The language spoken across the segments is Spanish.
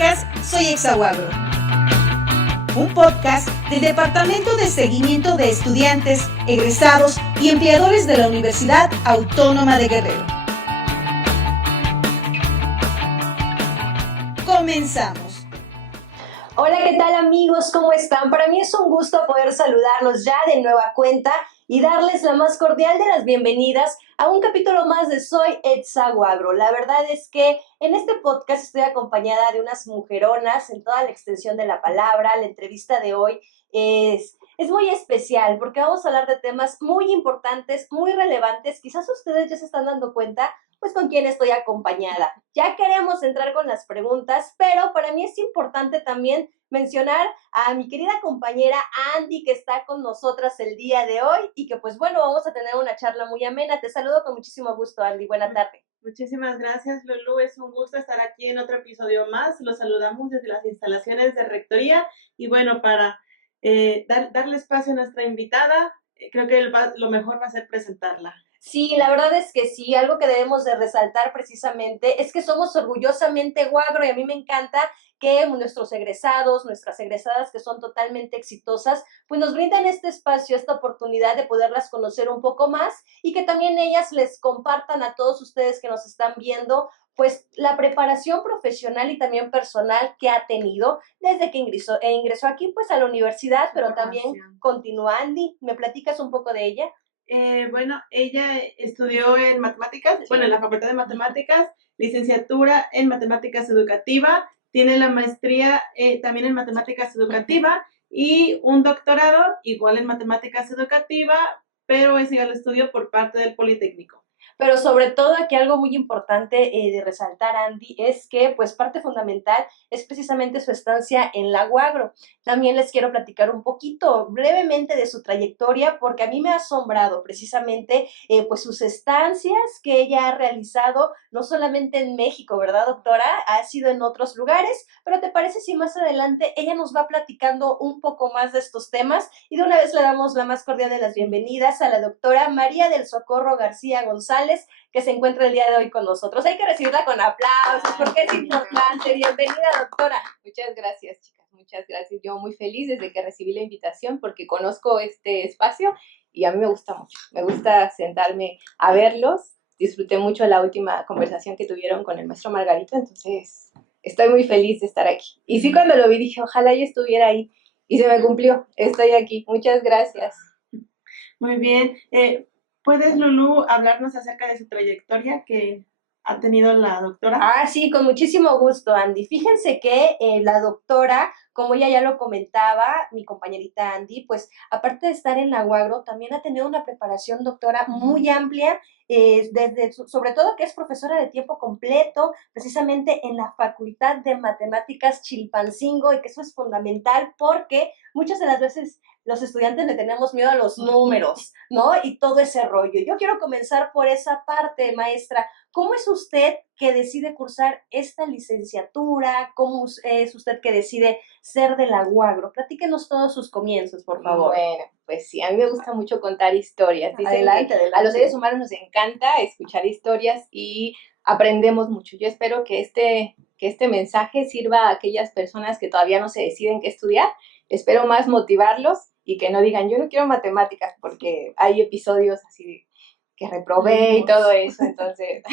podcast Soy Exahuagro, un podcast del Departamento de Seguimiento de Estudiantes, Egresados y Empleadores de la Universidad Autónoma de Guerrero. Comenzamos. Hola, ¿qué tal amigos? ¿Cómo están? Para mí es un gusto poder saludarlos ya de nueva cuenta y darles la más cordial de las bienvenidas a un capítulo más de Soy Exahuagro. La verdad es que en este podcast estoy acompañada de unas mujeronas en toda la extensión de la palabra. La entrevista de hoy es muy especial porque vamos a hablar de temas muy importantes, muy relevantes. Quizás ustedes ya se están dando cuenta pues con quién estoy acompañada. Ya queremos entrar con las preguntas, pero para mí es importante también mencionar a mi querida compañera Andy, que está con nosotras el día de hoy y que pues bueno, vamos a tener una charla muy amena. Te saludo con muchísimo gusto, Andy. Buena tarde. Muchísimas gracias, Lulú. Es un gusto estar aquí en otro episodio más. Los saludamos desde las instalaciones de Rectoría y bueno, para darle espacio a nuestra invitada, creo que lo mejor va a ser presentarla. Sí, la verdad es que sí, algo que debemos de resaltar precisamente es que somos orgullosamente Guagro y a mí me encanta que nuestros egresados, nuestras egresadas que son totalmente exitosas, pues nos brindan este espacio, esta oportunidad de poderlas conocer un poco más y que también ellas les compartan a todos ustedes que nos están viendo pues la preparación profesional y también personal que ha tenido desde que ingresó aquí pues a la universidad, pero también continúa. Andy, ¿me platicas un poco de ella? Bueno, ella estudió en matemáticas, Sí. bueno, en la Facultad de Matemáticas, licenciatura en matemáticas educativa, tiene la maestría también en matemáticas educativa y un doctorado igual en matemáticas educativa, pero ese ya lo estudió por parte del Politécnico. Pero sobre todo aquí algo muy importante de resaltar, Andy, es que pues parte fundamental es precisamente su estancia en la Guagro. También les quiero platicar un poquito brevemente de su trayectoria porque a mí me ha asombrado precisamente pues sus estancias que ella ha realizado no solamente en México, ¿verdad, doctora? Ha sido en otros lugares, pero ¿te parece si más adelante ella nos va platicando un poco más de estos temas? Y de una vez le damos la más cordial de las bienvenidas a la doctora María del Socorro García González, que se encuentra el día de hoy con nosotros. Hay que recibirla con aplausos porque es importante. Bienvenida, doctora. Muchas gracias, chicas, muchas gracias. Yo muy feliz desde que recibí la invitación porque conozco este espacio y a mí me gusta mucho. Me gusta sentarme a verlos. Disfruté mucho la última conversación que tuvieron con el maestro Margarito, entonces estoy muy feliz de estar aquí. Y sí, cuando lo vi dije, ojalá yo estuviera ahí. Y se me cumplió, estoy aquí. Muchas gracias. Muy bien. ¿Puedes, Lulú, hablarnos acerca de su trayectoria que ha tenido la doctora? Sí, con muchísimo gusto, Andy. Fíjense que la doctora, como ella ya lo comentaba, mi compañerita Andy, pues aparte de estar en la Guagro, también ha tenido una preparación, doctora, muy amplia, sobre todo que es profesora de tiempo completo, precisamente en la Facultad de Matemáticas Chilpancingo, y que eso es fundamental porque muchas de las veces los estudiantes le tenemos miedo a los números, ¿no? Y todo ese rollo. Yo quiero comenzar por esa parte, maestra. ¿Cómo es usted que decide cursar esta licenciatura? ¿Cómo es usted que decide ser de la Guagro? Platíquenos todos sus comienzos, por favor. Bueno, pues sí, a mí me gusta mucho contar historias. Dicen Adelante, que a los seres humanos nos encanta escuchar historias y aprendemos mucho. Yo espero que este mensaje sirva a aquellas personas que todavía no se deciden qué estudiar. Espero más motivarlos y que no digan, yo no quiero matemáticas, porque hay episodios así que reprobé y todo eso. Entonces,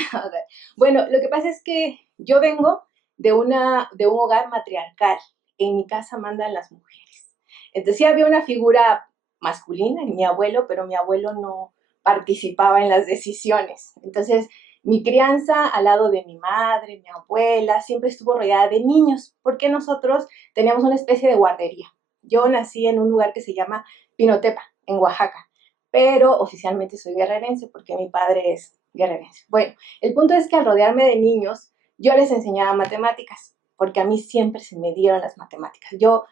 bueno, lo que pasa es que yo vengo de un hogar matriarcal. En mi casa mandan las mujeres. Entonces sí había una figura masculina en mi abuelo, pero mi abuelo no participaba en las decisiones. Entonces, mi crianza al lado de mi madre, mi abuela, siempre estuvo rodeada de niños, porque nosotros teníamos una especie de guardería. Yo nací en un lugar que se llama Pinotepa, en Oaxaca, pero oficialmente soy guerrerense porque mi padre es guerrerense. Bueno, el punto es que al rodearme de niños, yo les enseñaba matemáticas, porque a mí siempre se me dieron las matemáticas. Yo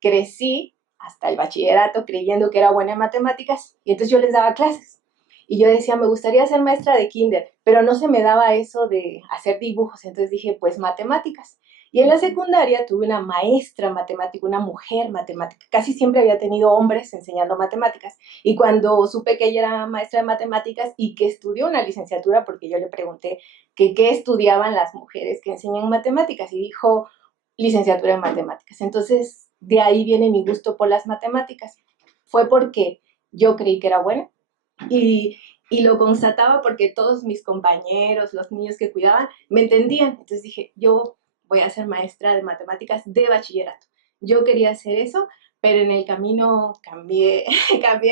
crecí hasta el bachillerato creyendo que era buena en matemáticas y entonces yo les daba clases. Y yo decía, me gustaría ser maestra de kinder, pero no se me daba eso de hacer dibujos. Entonces dije, pues matemáticas. Y en la secundaria tuve una maestra matemática, una mujer matemática. Casi siempre había tenido hombres enseñando matemáticas. Y cuando supe que ella era maestra de matemáticas y que estudió una licenciatura, porque yo le pregunté que qué estudiaban las mujeres que enseñan matemáticas, y dijo, licenciatura en matemáticas. Entonces, de ahí viene mi gusto por las matemáticas. Fue porque yo creí que era buena y lo constataba porque todos mis compañeros, los niños que cuidaban, me entendían. Entonces dije, yo voy a ser maestra de matemáticas de bachillerato. Yo quería hacer eso, pero en el camino cambié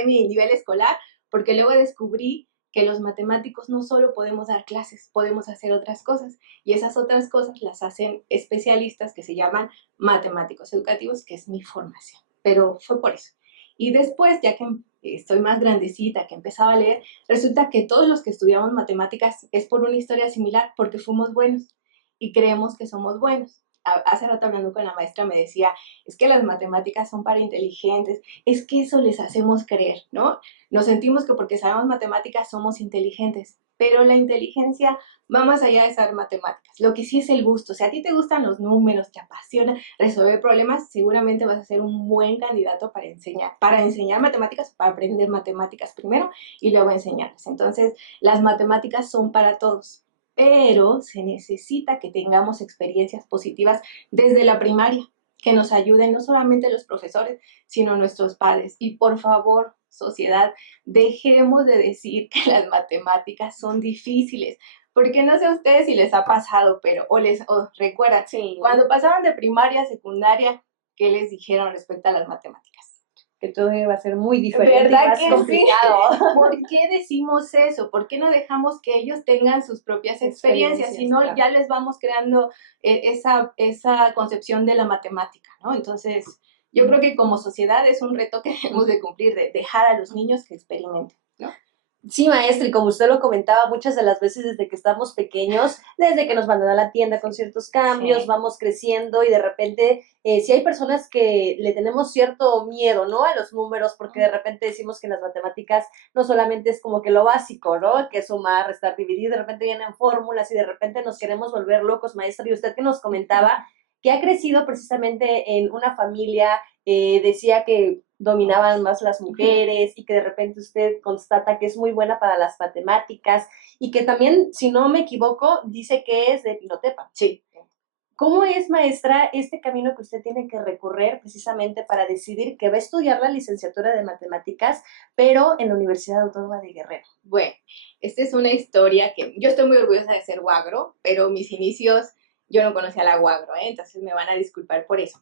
mi nivel escolar porque luego descubrí que los matemáticos no solo podemos dar clases, podemos hacer otras cosas. Y esas otras cosas las hacen especialistas que se llaman matemáticos educativos, que es mi formación. Pero fue por eso. Y después, ya que estoy más grandecita, que empezaba a leer, resulta que todos los que estudiamos matemáticas es por una historia similar, porque fuimos buenos y creemos que somos buenos. Hace rato hablando con la maestra me decía, es que las matemáticas son para inteligentes, es que eso les hacemos creer, ¿no? Nos sentimos que porque sabemos matemáticas somos inteligentes, pero la inteligencia va más allá de saber matemáticas. Lo que sí es el gusto. Si a ti te gustan los números, te apasiona resolver problemas, seguramente vas a ser un buen candidato para enseñar matemáticas, para aprender matemáticas primero y luego enseñarlas. Entonces, las matemáticas son para todos, pero se necesita que tengamos experiencias positivas desde la primaria, que nos ayuden no solamente los profesores, sino nuestros padres. Y por favor, sociedad, dejemos de decir que las matemáticas son difíciles, porque no sé a ustedes si les ha pasado, pero o recuerdan, Sí. cuando pasaban de primaria a secundaria, ¿qué les dijeron respecto a las matemáticas? Que todo iba a ser muy diferente ¿Verdad y más que complicado. sí? ¿Por qué decimos eso? ¿Por qué no dejamos que ellos tengan sus propias experiencias? Si no, Claro. ya les vamos creando esa concepción de la matemática, ¿no? Entonces, yo creo que como sociedad es un reto que debemos de cumplir, de dejar a los niños que experimenten, ¿no? Sí, maestra, y como usted lo comentaba, muchas de las veces desde que estamos pequeños, desde que nos mandan a la tienda con ciertos cambios, Sí. vamos creciendo y de repente, si hay personas que le tenemos cierto miedo, ¿no? A los números, porque de repente decimos que en las matemáticas no solamente es como que lo básico, ¿no? Que es sumar, restar, dividir, de repente vienen fórmulas y de repente nos queremos volver locos, maestra, y usted que nos comentaba que ha crecido precisamente en una familia, decía que dominaban más las mujeres y que de repente usted constata que es muy buena para las matemáticas y que también, si no me equivoco, dice que es de Pinotepa. Sí. ¿Cómo es, maestra, este camino que usted tiene que recorrer precisamente para decidir que va a estudiar la licenciatura de matemáticas, pero en la Universidad Autónoma de Guerrero? Bueno, esta es una historia que yo estoy muy orgullosa de ser guagro, pero mis inicios yo no conocía la guagro, entonces me van a disculpar por eso.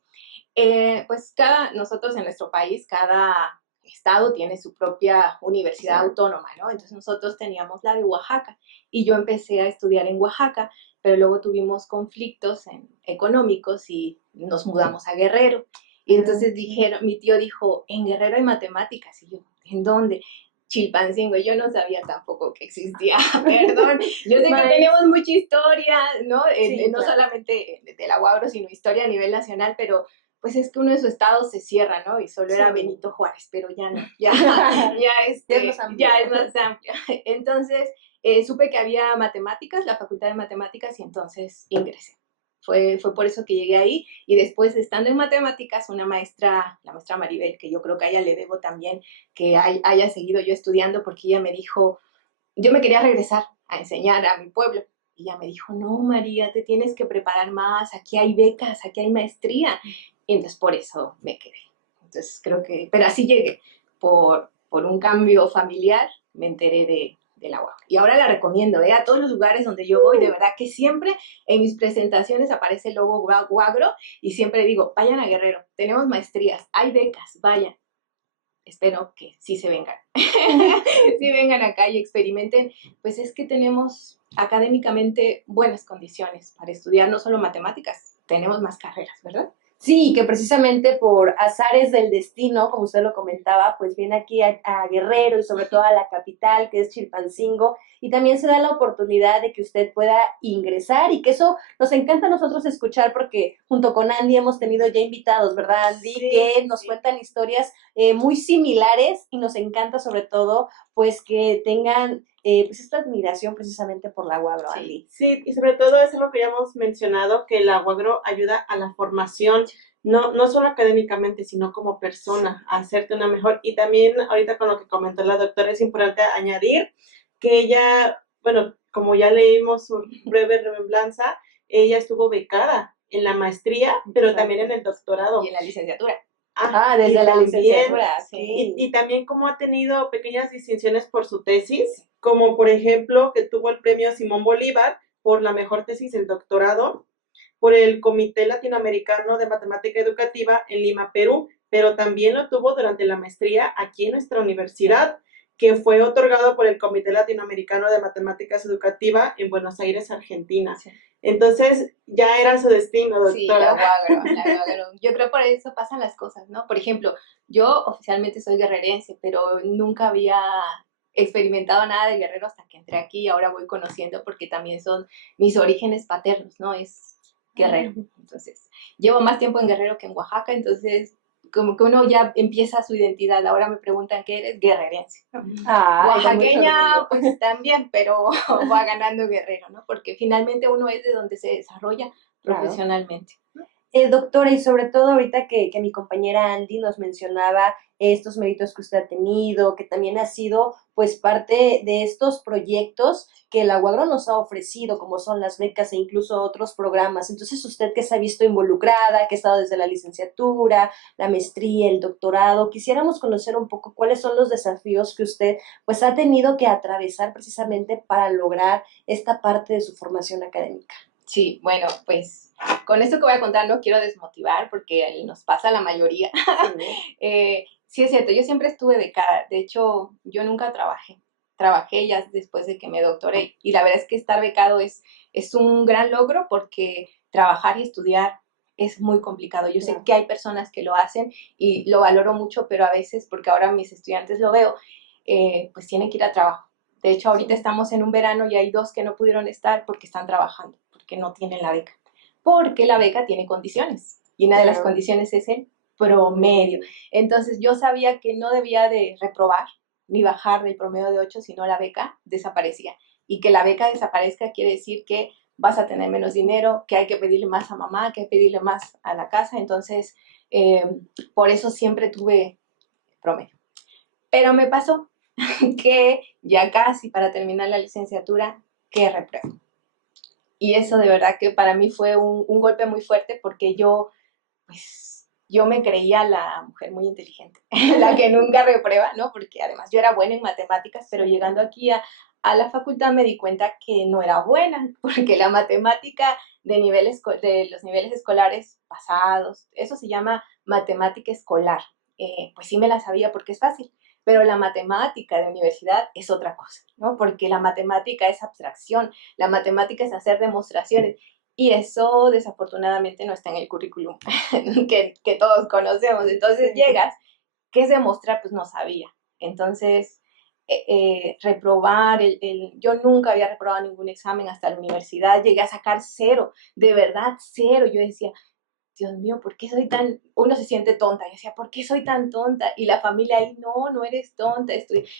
Pues nosotros en nuestro país, cada estado tiene su propia universidad autónoma, ¿no? Entonces nosotros teníamos la de Oaxaca y yo empecé a estudiar en Oaxaca, pero luego tuvimos conflictos económicos y nos mudamos a Guerrero. Y entonces mi tío dijo, en Guerrero hay matemáticas. Y yo, ¿en dónde? Chilpancingo, yo no sabía tampoco que existía, perdón. Yo sé que tenemos mucha historia, ¿no? Sí, No claro. solamente de la UAGRO, sino historia a nivel nacional, pero pues es que uno de sus estados se cierra, ¿no? Y solo era Sí. Benito Juárez, pero ya no, ya Ya es más amplio. ya es más amplia. Entonces, supe que había matemáticas, la facultad de matemáticas, y entonces ingresé. Fue por eso que llegué ahí, y después, estando en matemáticas, la maestra Maribel, que yo creo que a ella le debo también que haya seguido yo estudiando, porque ella me dijo, yo me quería regresar a enseñar a mi pueblo, y ella me dijo, no, María, te tienes que preparar más, aquí hay becas, aquí hay maestría, y entonces por eso me quedé. Entonces creo que, pero así llegué, por un cambio familiar, me enteré de la UAG. Y ahora la recomiendo, a todos los lugares donde yo voy, de verdad que siempre en mis presentaciones aparece el logo UAGRO y siempre digo, vayan a Guerrero, tenemos maestrías, hay becas, vayan. Espero que sí se vengan, sí vengan acá y experimenten, pues es que tenemos académicamente buenas condiciones para estudiar no solo matemáticas, tenemos más carreras, ¿verdad? Sí, que precisamente por azares del destino, como usted lo comentaba, pues viene aquí a Guerrero y sobre todo a la capital, que es Chilpancingo, y también se da la oportunidad de que usted pueda ingresar y que eso nos encanta a nosotros escuchar porque junto con Andy hemos tenido ya invitados, ¿verdad, Andy? Sí, que nos cuentan historias muy similares y nos encanta sobre todo pues que tengan pues esta admiración precisamente por la UAGRO, Andy. Sí, y sobre todo es algo que ya hemos mencionado, que la UAGRO ayuda a la formación, no solo académicamente, sino como persona, a hacerte una mejor. Y también ahorita con lo que comentó la doctora, es importante añadir que ella, bueno, como ya leímos su breve remembranza, ella estuvo becada en la maestría, pero también en el doctorado. Y en la licenciatura. Desde y la también, licenciatura. y también cómo ha tenido pequeñas distinciones por su tesis, como por ejemplo que tuvo el premio Simón Bolívar por la mejor tesis del doctorado, por el Comité Latinoamericano de Matemática Educativa en Lima, Perú, pero también lo tuvo durante la maestría aquí en nuestra universidad, que fue otorgado por el Comité Latinoamericano de Matemáticas Educativa en Buenos Aires, Argentina. Sí. Entonces, ya era su destino, doctora. Sí, la Guagro. Yo creo por eso pasan las cosas, ¿no? Por ejemplo, yo oficialmente soy guerrerense, pero nunca había experimentado nada de Guerrero hasta que entré aquí y ahora voy conociendo porque también son mis orígenes paternos, ¿no? Es Guerrero. Entonces, llevo más tiempo en Guerrero que en Oaxaca, entonces como que uno ya empieza su identidad. Ahora me preguntan qué eres, guerrerense. Oaxaqueña, pues también, pero va ganando Guerrero, ¿no? Porque finalmente uno es de donde se desarrolla profesionalmente. Doctora, y sobre todo ahorita que mi compañera Andy nos mencionaba estos méritos que usted ha tenido, que también ha sido pues parte de estos proyectos que la UAGRO nos ha ofrecido, como son las becas e incluso otros programas. Entonces, usted que se ha visto involucrada, que ha estado desde la licenciatura, la maestría, el doctorado, quisiéramos conocer un poco cuáles son los desafíos que usted pues ha tenido que atravesar precisamente para lograr esta parte de su formación académica. Sí, bueno, pues con esto que voy a contar no quiero desmotivar porque nos pasa a la mayoría. Sí, es cierto, yo siempre estuve becada. De hecho, yo nunca trabajé ya después de que me doctoré, y la verdad es que estar becado es un gran logro porque trabajar y estudiar es muy complicado. Yo sé que hay personas que lo hacen y lo valoro mucho, pero a veces, porque ahora mis estudiantes lo veo, pues tienen que ir a trabajo. De hecho, ahorita estamos en un verano y hay 2 que no pudieron estar porque están trabajando, porque no tienen la beca. Porque la beca tiene condiciones y una de las condiciones es el promedio. Entonces yo sabía que no debía de reprobar ni bajar del promedio de 8, sino la beca desaparecía. Y que la beca desaparezca quiere decir que vas a tener menos dinero, que hay que pedirle más a mamá, que hay que pedirle más a la casa. Entonces, por eso siempre tuve promedio. Pero me pasó que ya casi para terminar la licenciatura, que repruebo. Y eso de verdad que para mí fue un golpe muy fuerte porque yo me creía la mujer muy inteligente, la que nunca reprueba, ¿no? Porque además yo era buena en matemáticas, pero llegando aquí a la facultad me di cuenta que no era buena, porque la matemática de los niveles escolares pasados, eso se llama matemática escolar, pues sí me la sabía porque es fácil. Pero la matemática de universidad es otra cosa, ¿no? Porque la matemática es abstracción, la matemática es hacer demostraciones, y eso desafortunadamente no está en el currículum que todos conocemos. Entonces llegas, ¿qué es demostrar? Pues no sabía. Entonces, reprobar, yo nunca había reprobado ningún examen hasta la universidad, llegué a sacar 0, de verdad 0. Yo decía, Dios mío, ¿por qué soy tan...? Uno se siente tonta. Yo decía, ¿por qué soy tan tonta? Y la familia ahí, no eres tonta.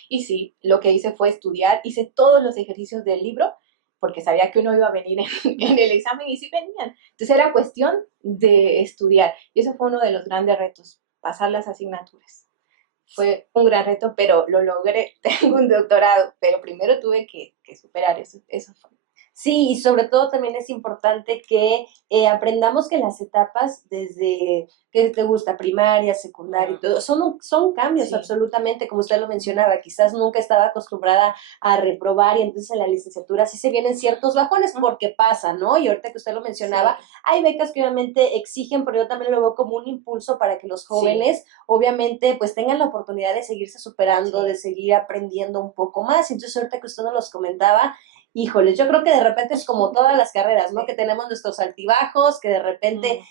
Y sí, lo que hice fue estudiar. Hice todos los ejercicios del libro porque sabía que uno iba a venir en el examen y sí venían. Entonces era cuestión de estudiar. Y eso fue uno de los grandes retos, pasar las asignaturas. Fue un gran reto, pero lo logré. Tengo un doctorado, pero primero tuve que superar eso. Eso fue. Sí, y sobre todo también es importante que aprendamos que las etapas desde, ¿qué te gusta? Primaria, secundaria y todo, son cambios absolutamente, como usted lo mencionaba, quizás nunca estaba acostumbrada a reprobar y entonces en la licenciatura sí se vienen ciertos bajones porque pasa, ¿no? Y ahorita que usted lo mencionaba, hay becas que obviamente exigen, pero yo también lo veo como un impulso para que los jóvenes obviamente pues tengan la oportunidad de seguirse superando, de seguir aprendiendo un poco más. Entonces ahorita que usted nos los comentaba, híjoles, yo creo que de repente es como todas las carreras, ¿no? Que tenemos nuestros altibajos, que de repente,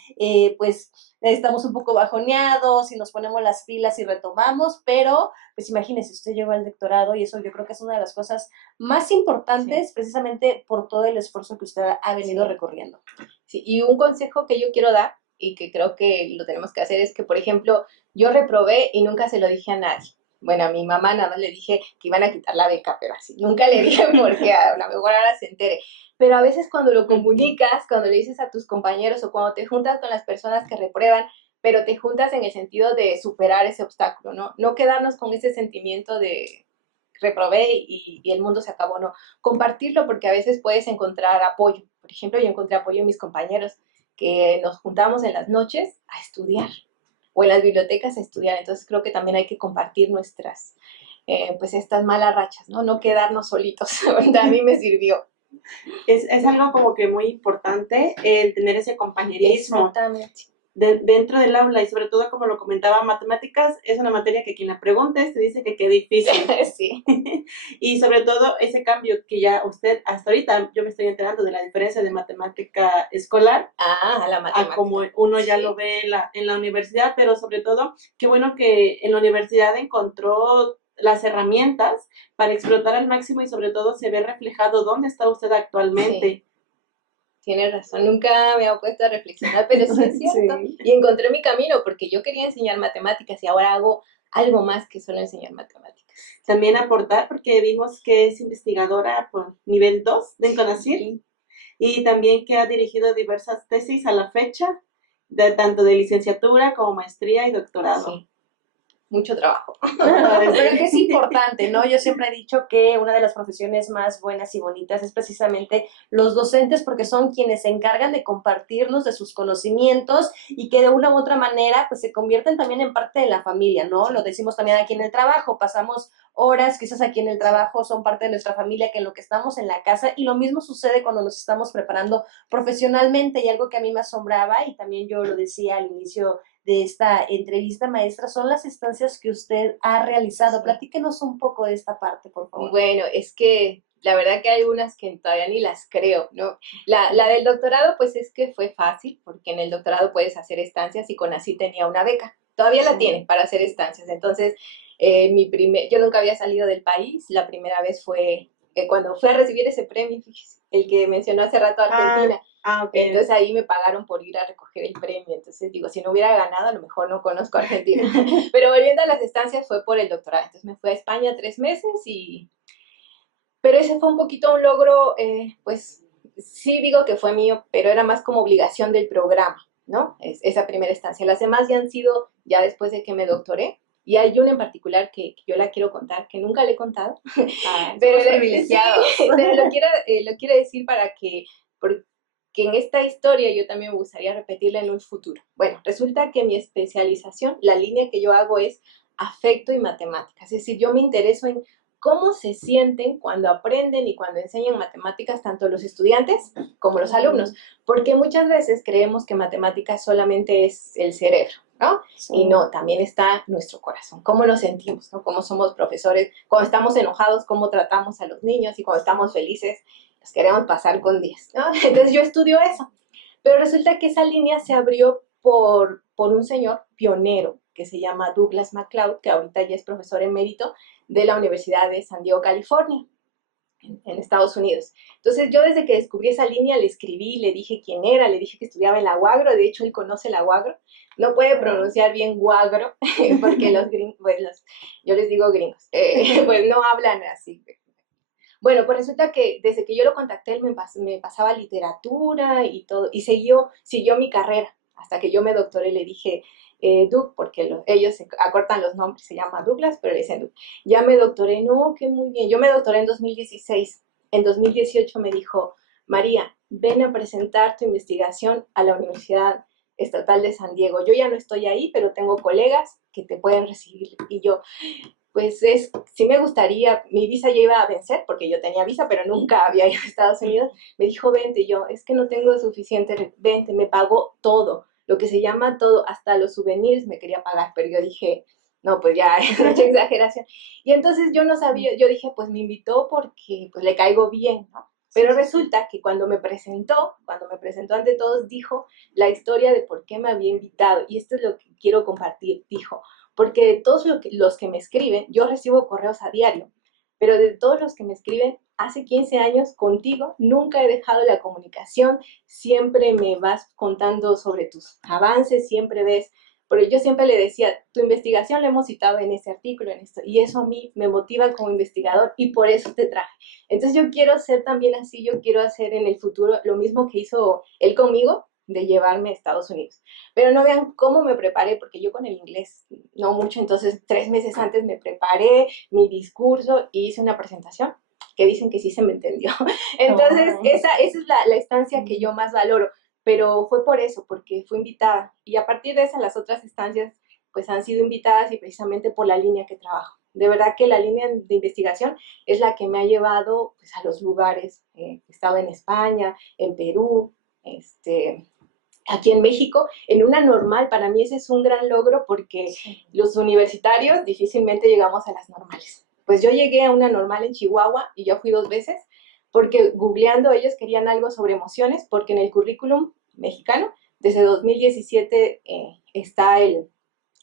pues, estamos un poco bajoneados y nos ponemos las pilas y retomamos, pero, pues, imagínese, usted llegó al doctorado y eso yo creo que es una de las cosas más importantes, precisamente por todo el esfuerzo que usted ha venido recorriendo. Sí, y un consejo que yo quiero dar y que creo que lo tenemos que hacer es que, por ejemplo, yo reprobé y nunca se lo dije a nadie. Bueno, a mi mamá nada más le dije que iban a quitar la beca, pero así, nunca le dije porque a lo mejor ahora se entere. Pero a veces cuando lo comunicas, cuando le dices a tus compañeros o cuando te juntas con las personas que reprueban, pero te juntas en el sentido de superar ese obstáculo, ¿no? No quedarnos con ese sentimiento de reprobé y el mundo se acabó, no. Compartirlo porque a veces puedes encontrar apoyo. Por ejemplo, yo encontré apoyo en mis compañeros que nos juntamos en las noches a estudiar o en las bibliotecas a estudiar. Entonces creo que también hay que compartir nuestras, pues estas malas rachas, ¿no? No quedarnos solitos. A mí me sirvió. Es algo como que muy importante el tener ese compañerismo. Exactamente. Dentro del aula, y sobre todo, como lo comentaba, matemáticas es una materia que quien la preguntes te dice que qué difícil. Sí. Y sobre todo ese cambio que ya usted, hasta ahorita yo me estoy enterando de la diferencia de matemática escolar La matemática. a como uno ya lo ve en la universidad, pero sobre todo, qué bueno que en la universidad encontró las herramientas para explotar al máximo, y sobre todo se ve reflejado dónde está usted actualmente. Sí. Tienes razón, nunca me había puesto a reflexionar, pero sí es cierto. Sí. Y encontré mi camino porque yo quería enseñar matemáticas y ahora hago algo más que solo enseñar matemáticas. También aportar, porque vimos que es investigadora por nivel 2 de Inconacil, Sí. y también que ha dirigido diversas tesis a la fecha, tanto de licenciatura como maestría y doctorado. Sí. Mucho trabajo. Pero que es importante, ¿no? Yo siempre he dicho que una de las profesiones más buenas y bonitas es precisamente los docentes, porque son quienes se encargan de compartirnos de sus conocimientos y que de una u otra manera pues se convierten también en parte de la familia, ¿no? Lo decimos también aquí en el trabajo, pasamos horas quizás aquí en el trabajo, son parte de nuestra familia que en lo que estamos en la casa, y lo mismo sucede cuando nos estamos preparando profesionalmente. Y algo que a mí me asombraba, y también yo lo decía al inicio de esta entrevista, maestra, son las estancias que usted ha realizado. Platíquenos un poco de esta parte, por favor. Bueno, es que la verdad que hay unas que todavía ni las creo, ¿no? La del doctorado, pues es que fue fácil, porque en el doctorado puedes hacer estancias y CONACYT tenía una beca. Todavía la tiene para hacer estancias. Entonces, yo nunca había salido del país. La primera vez fue cuando fui a recibir ese premio, fíjese, el que mencionó hace rato Argentina. Okay. Entonces ahí me pagaron por ir a recoger el premio. Entonces digo, si no hubiera ganado, a lo mejor no conozco a Argentina. Pero volviendo a las estancias, fue por el doctorado. Entonces me fui a España 3 meses pero ese fue un poquito un logro, pues sí digo que fue mío, pero era más como obligación del programa, ¿no? Esa primera estancia. Las demás ya han sido ya después de que me doctoré. Y hay una en particular que yo la quiero contar, que nunca le he contado. Pero privilegiados. Sí, pero lo quiero decir porque en esta historia yo también me gustaría repetirla en un futuro. Bueno, resulta que mi especialización, la línea que yo hago es afecto y matemáticas. Es decir, yo me intereso en cómo se sienten cuando aprenden y cuando enseñan matemáticas tanto los estudiantes como los alumnos. Porque muchas veces creemos que matemáticas solamente es el cerebro, ¿no? Sí. Y no, también está nuestro corazón, cómo nos sentimos, ¿no? Cómo somos profesores, cuando estamos enojados, cómo tratamos a los niños, y cuando estamos felices, los queremos pasar con 10, ¿no? Entonces yo estudio eso, pero resulta que esa línea se abrió por un señor pionero que se llama Douglas MacLeod, que ahorita ya es profesor emérito de la Universidad de San Diego, California, en Estados Unidos. Entonces yo desde que descubrí esa línea le escribí, le dije quién era, le dije que estudiaba en la UAGRO. De hecho él conoce la UAGRO, no puede pronunciar bien UAGRO porque los gringos, pues yo les digo gringos, pues no hablan así. Bueno, pues resulta que desde que yo lo contacté él me pasaba literatura y todo, y siguió mi carrera hasta que yo me doctoré. Le dije, Doug, porque ellos se acortan los nombres, se llama Douglas, pero le dicen Doug. Ya me doctoré, no, que muy bien. Yo me doctoré en 2016. En 2018 me dijo, María, ven a presentar tu investigación a la Universidad Estatal de San Diego. Yo ya no estoy ahí, pero tengo colegas que te pueden recibir. Y yo, pues sí me gustaría, mi visa ya iba a vencer, porque yo tenía visa, pero nunca había ido a Estados Unidos. Me dijo, vente. Y yo, es que no tengo suficiente, vente. Me pagó todo, lo que se llama todo, hasta los souvenirs me quería pagar, pero yo dije, no, pues ya es mucha exageración. Y entonces yo no sabía, yo dije, pues me invitó porque pues le caigo bien, ¿no? Pero resulta que cuando me presentó ante todos, dijo la historia de por qué me había invitado, y esto es lo que quiero compartir. Dijo, porque de todos los que me escriben, yo recibo correos a diario, pero de todos los que me escriben, hace 15 años contigo nunca he dejado la comunicación, siempre me vas contando sobre tus avances, siempre ves, pero yo siempre le decía, tu investigación la hemos citado en este artículo, en esto, y eso a mí me motiva como investigador y por eso te traje. Entonces yo quiero ser también así, yo quiero hacer en el futuro lo mismo que hizo él conmigo, de llevarme a Estados Unidos. Pero no vean cómo me preparé, porque yo con el inglés no mucho, entonces 3 meses antes me preparé mi discurso y hice una presentación que dicen que sí se me entendió. Entonces esa es la estancia que yo más valoro. pero fue por eso, porque fui invitada. Y a partir de esas, las otras estancias pues han sido invitadas y precisamente por la línea que trabajo. De verdad que la línea de investigación es la que me ha llevado pues, a los lugares. He estado en España, en Perú, aquí en México, en una normal. Para mí ese es un gran logro porque los universitarios difícilmente llegamos a las normales. Pues yo llegué a una normal en Chihuahua y ya fui 2 veces, porque googleando ellos querían algo sobre emociones, porque en el currículum mexicano desde 2017 está el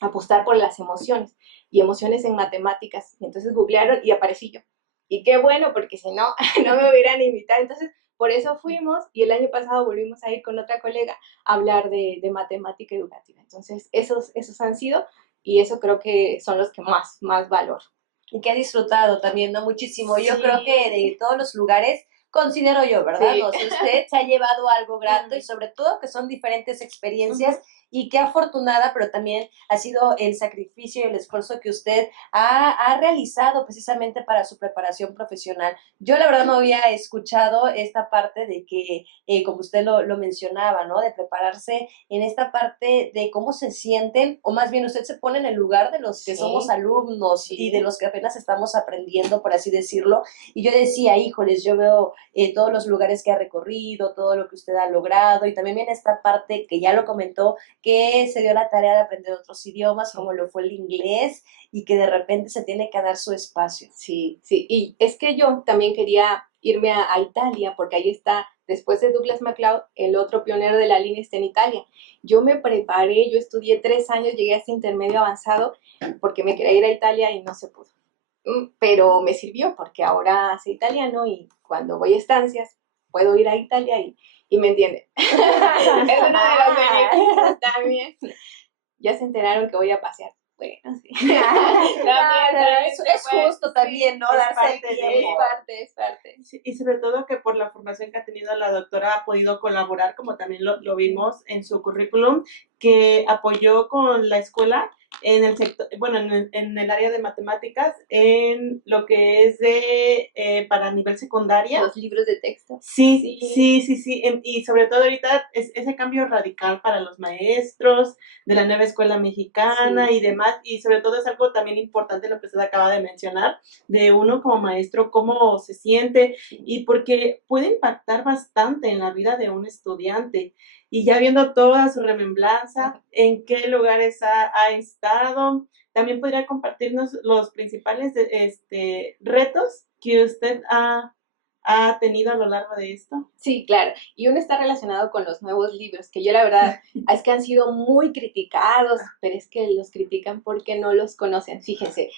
apostar por las emociones y emociones en matemáticas. Y entonces googlearon y aparecí yo. Y qué bueno, porque si no, no me hubieran invitado. Entonces, por eso fuimos y el año pasado volvimos a ir con otra colega a hablar de matemática educativa. Entonces, esos han sido y eso creo que son los que más valoro. Y que ha disfrutado también, ¿no? Muchísimo. Yo creo que de todos los lugares, considero yo, ¿verdad? Sí. O sea, usted se ha llevado algo grato y sobre todo que son diferentes experiencias y qué afortunada, pero también ha sido el sacrificio y el esfuerzo que usted ha realizado precisamente para su preparación profesional. Yo la verdad no había escuchado esta parte de que, como usted lo mencionaba, ¿no? De prepararse en esta parte de cómo se sienten, o más bien usted se pone en el lugar de los que somos alumnos y de los que apenas estamos aprendiendo, por así decirlo. Y yo decía, híjoles, yo veo todos los lugares que ha recorrido, todo lo que usted ha logrado, y también viene esta parte que ya lo comentó, que se dio la tarea de aprender otros idiomas, como lo fue el inglés, y que de repente se tiene que dar su espacio. Sí, y es que yo también quería irme a Italia, porque ahí está, después de Douglas MacLeod, el otro pionero de la línea está en Italia. Yo me preparé, yo estudié 3 años, llegué a este intermedio avanzado, porque me quería ir a Italia y no se pudo. Pero me sirvió, porque ahora sé italiano y cuando voy a estancias puedo ir a Italia y me entiende. Es uno de los beneficios también. Ya se enteraron que voy a pasear. Bueno, sí. Es justo también, ¿no? Darse el tiempo. Es parte. Sí, y sobre todo que por la formación que ha tenido la doctora ha podido colaborar, como también lo vimos en su currículum, que apoyó con la escuela en el sector, bueno, en el área de matemáticas, en lo que es para nivel secundaria. Los libros de texto. Sí. Y sobre todo ahorita es ese cambio radical para los maestros de la nueva escuela mexicana y demás, y sobre todo es algo también importante lo que usted acaba de mencionar, de uno como maestro, cómo se siente, y porque puede impactar bastante en la vida de un estudiante. Y ya viendo toda su remembranza, en qué lugares ha estado, también podría compartirnos los principales retos que usted ha tenido a lo largo de esto. Sí, claro. Y uno está relacionado con los nuevos libros, que yo la verdad es que han sido muy criticados, pero es que los critican porque no los conocen. Fíjense,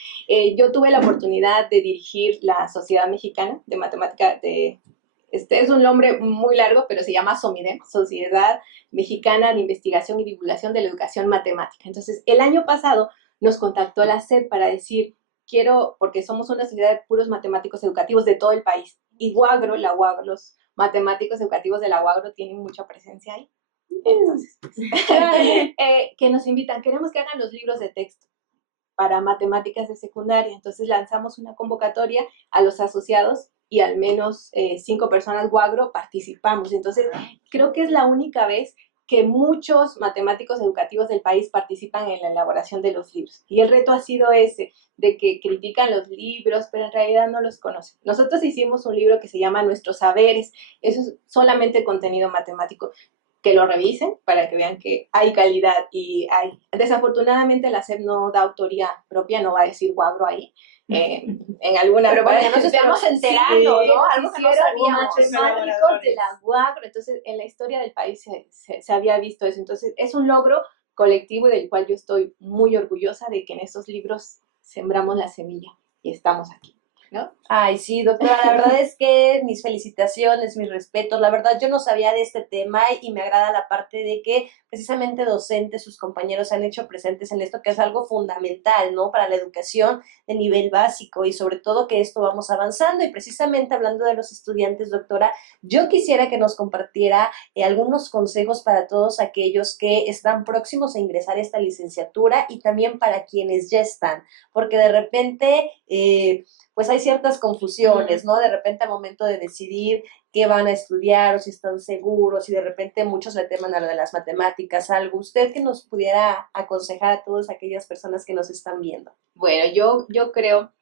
yo tuve la oportunidad de dirigir la Sociedad Mexicana de Matemática es un nombre muy largo, pero se llama SOMIDEM, Sociedad Mexicana de Investigación y Divulgación de la Educación Matemática. Entonces, el año pasado nos contactó la SED para decir, porque somos una sociedad de puros matemáticos educativos de todo el país, y los matemáticos educativos de la UAGRO tienen mucha presencia ahí. Entonces, que nos invitan, queremos que hagan los libros de texto para matemáticas de secundaria. Entonces lanzamos una convocatoria a los asociados y al menos 5 personas UAGRO participamos. Entonces, creo que es la única vez que muchos matemáticos educativos del país participan en la elaboración de los libros. Y el reto ha sido ese, de que critican los libros, pero en realidad no los conocen. Nosotros hicimos un libro que se llama Nuestros Saberes. Eso es solamente contenido matemático. Que lo revisen para que vean que hay calidad y hay. Desafortunadamente la SEP no da autoría propia, no va a decir UAGRO ahí. En alguna pero bueno, nos estamos enterando, ¿no? Algo que no sabíamos. Matemáticos de la UAGRO. Entonces, en la historia del país se había visto eso. Entonces, es un logro colectivo del cual yo estoy muy orgullosa de que en esos libros sembramos la semilla y estamos aquí, ¿no? Ay, sí, doctora, la verdad es que mis felicitaciones, mis respetos, la verdad yo no sabía de este tema y me agrada la parte de que precisamente docentes, sus compañeros se han hecho presentes en esto, que es algo fundamental, ¿no? Para la educación de nivel básico y sobre todo que esto vamos avanzando. Y precisamente hablando de los estudiantes, doctora, yo quisiera que nos compartiera algunos consejos para todos aquellos que están próximos a ingresar a esta licenciatura y también para quienes ya están, porque de repente pues hay ciertas confusiones, ¿no? De repente al momento de decidir qué van a estudiar o si están seguros, y de repente muchos le teman a lo de las matemáticas, algo. ¿Usted que nos pudiera aconsejar a todas aquellas personas que nos están viendo? Bueno, yo creo,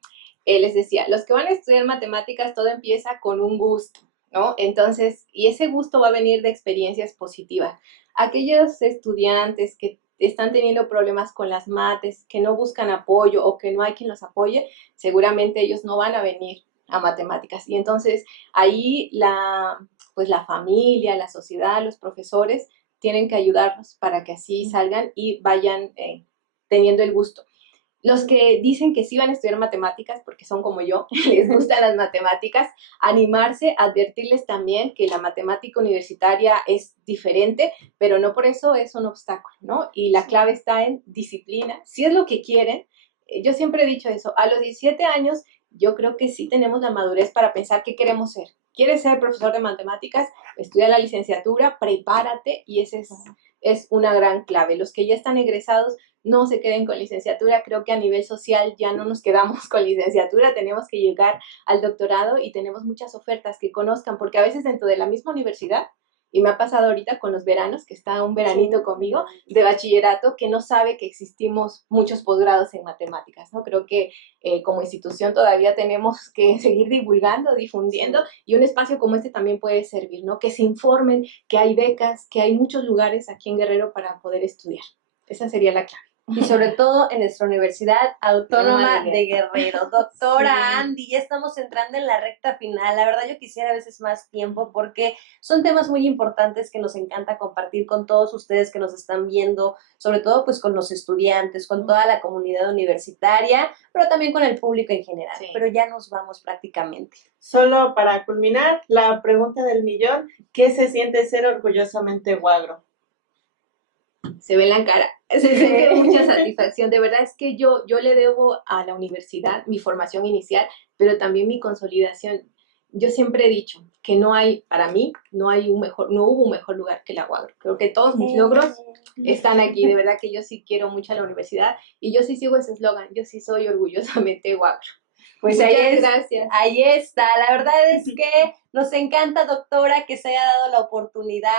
les decía, los que van a estudiar matemáticas, todo empieza con un gusto, ¿no? Entonces, y ese gusto va a venir de experiencias positivas. Aquellos estudiantes que están teniendo problemas con las mates, que no buscan apoyo o que no hay quien los apoye, seguramente ellos no van a venir a matemáticas. Y entonces ahí la familia, la sociedad, los profesores tienen que ayudarlos para que así salgan y vayan teniendo el gusto. Los que dicen que sí van a estudiar matemáticas, porque son como yo, les gustan las matemáticas, animarse, advertirles también que la matemática universitaria es diferente, pero no por eso es un obstáculo, ¿no? Y la clave está en disciplina. Si es lo que quieren, yo siempre he dicho eso, a los 17 años yo creo que sí tenemos la madurez para pensar qué queremos ser. ¿Quieres ser profesor de matemáticas? Estudia la licenciatura, prepárate, y esa es una gran clave. Los que ya están egresados, no se queden con licenciatura. Creo que a nivel social ya no nos quedamos con licenciatura, tenemos que llegar al doctorado y tenemos muchas ofertas que conozcan, porque a veces dentro de la misma universidad, y me ha pasado ahorita con los veranos, que está un veranito conmigo de bachillerato, que no sabe que existimos muchos posgrados en matemáticas, ¿no? Creo que como institución todavía tenemos que seguir divulgando, difundiendo, y un espacio como este también puede servir, ¿no? Que se informen, que hay becas, que hay muchos lugares aquí en Guerrero para poder estudiar. Esa sería la clave. Y sobre todo en nuestra Universidad Autónoma de Guerrero. Doctora Andy, ya estamos entrando en la recta final. La verdad yo quisiera a veces más tiempo porque son temas muy importantes que nos encanta compartir con todos ustedes que nos están viendo, sobre todo pues con los estudiantes, con toda la comunidad universitaria, pero también con el público en general. Sí. Pero ya nos vamos prácticamente. Solo para culminar, la pregunta del millón, ¿qué se siente ser orgullosamente Huagro? Se ve en la cara, se siente mucha satisfacción. De verdad es que yo le debo a la universidad mi formación inicial, pero también mi consolidación. Yo siempre he dicho que no hay, para mí, no hubo un mejor lugar que la Huagro. Creo que todos mis logros están aquí. De verdad que yo sí quiero mucho a la universidad y yo sí sigo ese eslogan, yo sí soy orgullosamente Huagro. Pues gracias. Ahí está. La verdad es que nos encanta, doctora, que se haya dado la oportunidad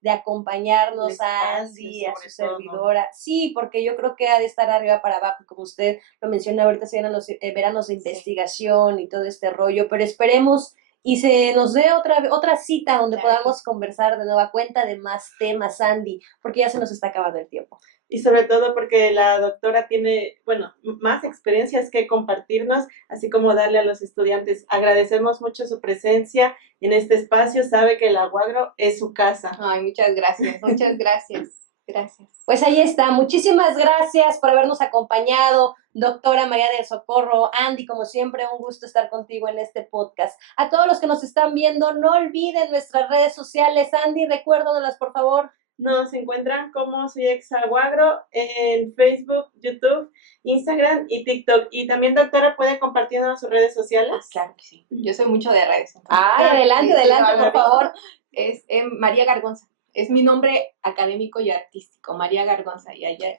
de acompañarnos a Andy, a su servidora. Sí, porque yo creo que ha de estar arriba para abajo, como usted lo menciona, ahorita se vienen los veranos de investigación y todo este rollo, pero esperemos y se nos dé otra cita donde podamos conversar de nueva cuenta de más temas, Andy, porque ya se nos está acabando el tiempo. Y sobre todo porque la doctora tiene, más experiencias que compartirnos, así como darle a los estudiantes. Agradecemos mucho su presencia en este espacio. Sabe que la Huagro es su casa. Ay, muchas gracias, muchas gracias. Gracias. Pues ahí está. Muchísimas gracias por habernos acompañado, doctora María del Socorro. Andy, como siempre, un gusto estar contigo en este podcast. A todos los que nos están viendo, no olviden nuestras redes sociales. Andy, recuérdanoslas, por favor. Nos encuentran como Soy Exa Huagro en Facebook, YouTube, Instagram y TikTok. Y también, doctora, ¿puede compartirnos sus redes sociales? Claro que sí. Yo soy mucho de redes. Adelante, por favor. Es María Gargonza. Es mi nombre académico y artístico, María Gargonza. Y allá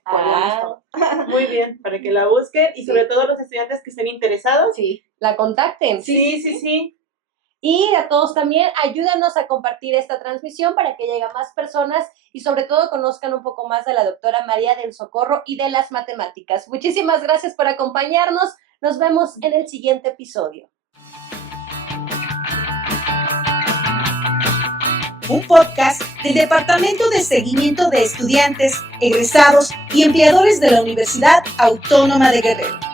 muy bien, para que la busquen. Y sobre todo los estudiantes que estén interesados. Sí, la contacten. Sí. Y a todos también, ayúdanos a compartir esta transmisión para que llegue a más personas y sobre todo conozcan un poco más de la doctora María del Socorro y de las matemáticas. Muchísimas gracias por acompañarnos. Nos vemos en el siguiente episodio. Un podcast del Departamento de Seguimiento de Estudiantes, Egresados y Empleadores de la Universidad Autónoma de Guerrero.